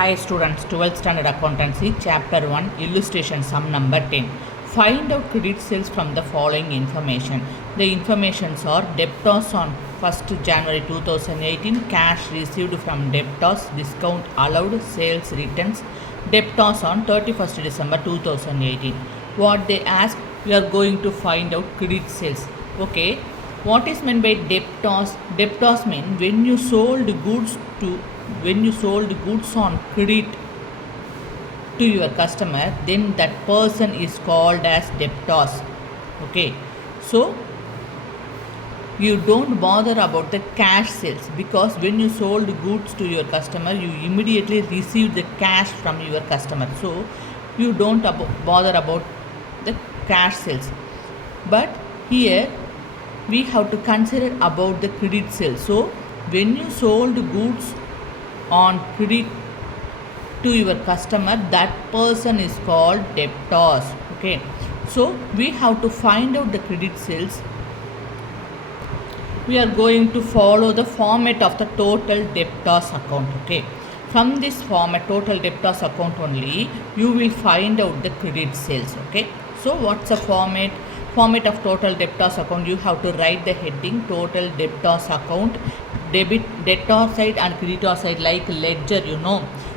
Hi students, 12th standard accountancy, chapter 1, illustration sum number 10. Find out credit sales from the following information. The informations are debtors on 1st January 2018, cash received from debtors, discount allowed, sales returns, debtors on 31st December 2018. What they ask, we are going to find out credit sales. Okay, what is meant by debtors? Debtors mean when you sold goods on credit to your customer, then that person is called as debtors. Okay, so you don't bother about the cash sales, because when you sold goods to your customer, you immediately received the cash from your customer, so you don't bother about the cash sales. But here we have to consider about the credit sales. So when you sold goods on credit to your customer, that person is called debtors. Okay, so we have to find out the credit sales. We are going to follow the format of the total debtors account. Okay, from this format, total debtors account only, you will find out the credit sales. Okay, so what's the format of total debtors account? You have to write the heading total debtors account, debtor side and creditor side, like ledger,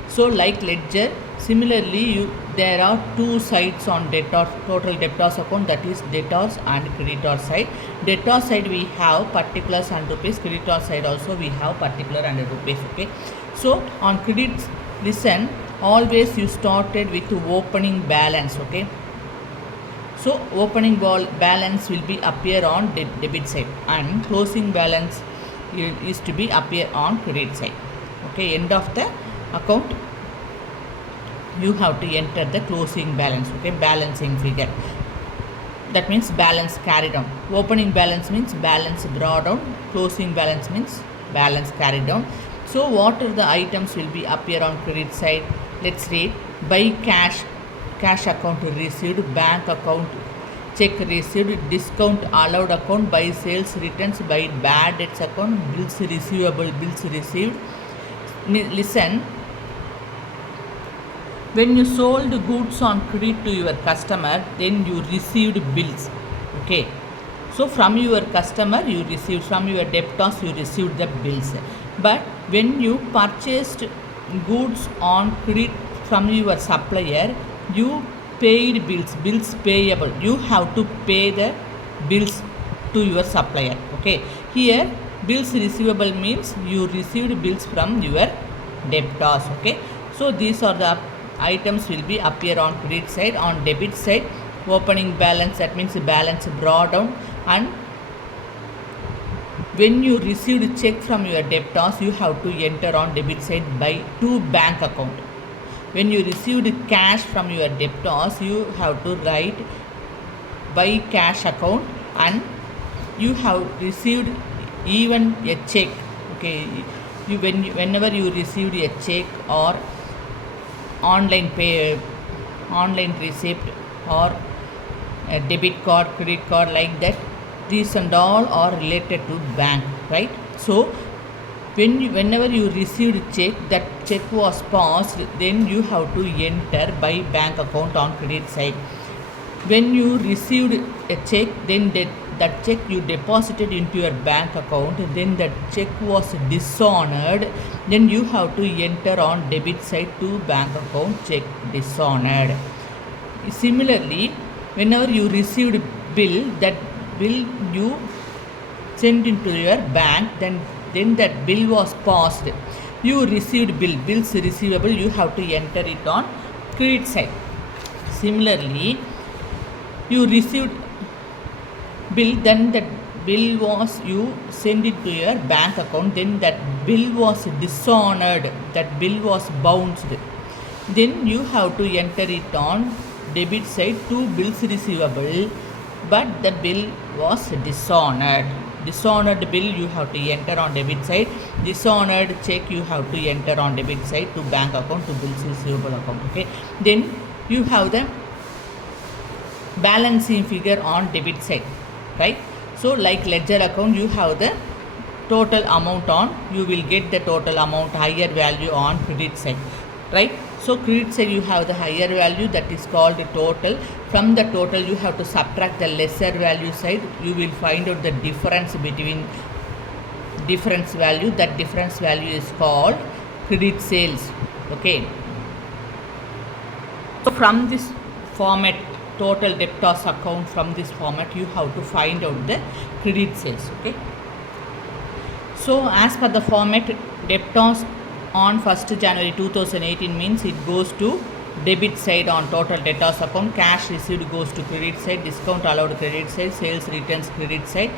so like ledger, similarly there are two sides on total debtors account, that is debtors and creditor side. Debtor side we have particulars and rupees, creditor side also we have particular and rupees. Okay, so on credits, listen, always you started with opening balance. Okay, so opening balance will be appear on debit side, and closing balance is to be appear on credit side. Okay, end of the account you have to enter the closing balance. Okay, balancing figure, that means balance carried on. Opening balance means balance brought down, closing balance means balance carried down. So what are the items will be appear on credit side? Let's read. By cash account received, bank account check received, discount allowed account, by sales returns, by bad debts account, bills receivable, bills received. Listen, when you sold goods on credit to your customer, then you received bills. Okay, so from your customer you received, from your debtors you received the bills. But when you purchased goods on credit from your supplier, you paid bills payable. You have to pay the bills to your supplier. Okay, here bills receivable means you received bills from your debtors. Okay, so these are the items will be appear on credit side. On debit side, opening balance, that means balance brought down, and when you received check from your debtors, you have to enter on debit side to bank account. When you received cash from your debtors, you have to write by cash account, and you have received even a check. Okay, whenever you received a check or online receipt or a debit card, credit card, like that, these and all are related to bank, right? So whenever you received check, that check was passed, then you have to enter by bank account on credit side. When you received a check, then that check you deposited into your bank account, then that check was dishonored, then you have to enter on debit side to bank account, check dishonored. Similarly, whenever you received bill, that bill you sent into your bank, then that bill was passed, you received bills receivable, you have to enter it on credit side. Similarly, you received bill, then that bill was, you send it to your bank account, then that bill was dishonored, that bill was bounced, then you have to enter it on debit side to bills receivable, but the bill was dishonored. Dishonored bill you have to enter on debit side, dishonored check you have to enter on debit side to bank account, to bills receivable account. Okay, then you have the balancing figure on debit side, right? So like ledger account, you have the total amount on, you will get the total amount higher value on credit side. right? So credit side you have the higher value, that is called the total. From the total you have to subtract the lesser value side. You will find out the difference between difference value. That difference value is called credit sales. Okay, so from this format, total debtors account, from this format you have to find out the credit sales. Okay, so as per the format, debtors on 1st January 2018 means it goes to debit side on total debtors account, cash received goes to credit side, discount allowed credit side, sales returns credit side.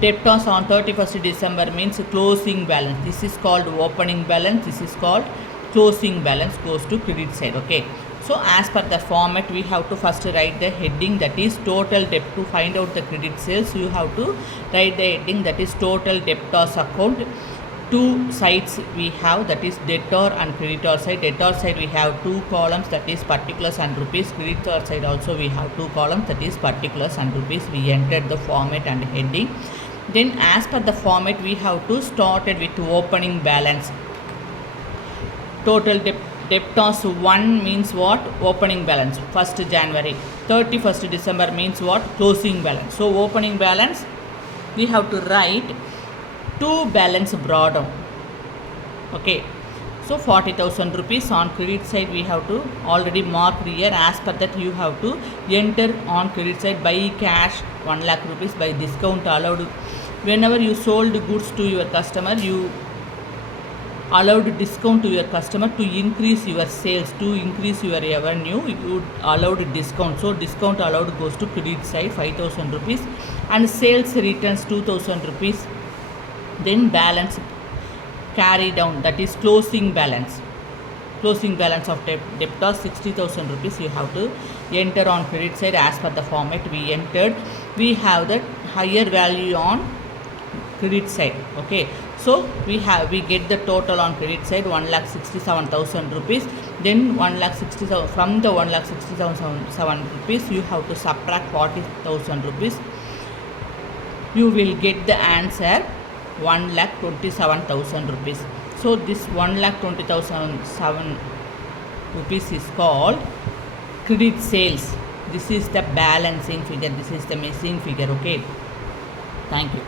Debtors on 31st December means closing balance. This is called opening balance, this is called closing balance, goes to credit side. Okay, so as per the format we have to first write the heading, that is total debt. To find out the credit sales you have to write the heading, that is total debtors account. Two sides we have, that is debtor and creditor side. Debtor side we have two columns, that is particulars and rupees. Creditor side also we have two columns, that is particulars and rupees. We entered the format and heading. Then as per the format we have to started with opening balance. Total debtors 1 means what? Opening balance 1st January. 31st December means what? Closing balance. So opening balance we have to write two balance brought down. Okay, so 40,000 rupees on credit side we have to already mark here. As per that you have to enter on credit side by cash 1 lakh rupees, by discount allowed. Whenever you sold goods to your customer, you allowed discount to your customer to increase your sales, to increase your revenue, you allowed discount. So discount allowed goes to credit side 5,000 rupees, and sales returns 2,000 rupees. Then balance carry down, that is closing balance. Closing balance of debtors 60,000 rupees you have to enter on credit side. As per the format we entered, we have the higher value on credit side. Okay, so we get the total on credit side 1,67,000 rupees. Then 1,67,000, from the 1,67,000 rupees you have to subtract 40,000 rupees. You will get the answer 1,27,000 rupees. So this 1,20,007 rupees is called credit sales. This is the balancing figure, this is the missing figure. Okay, thank you.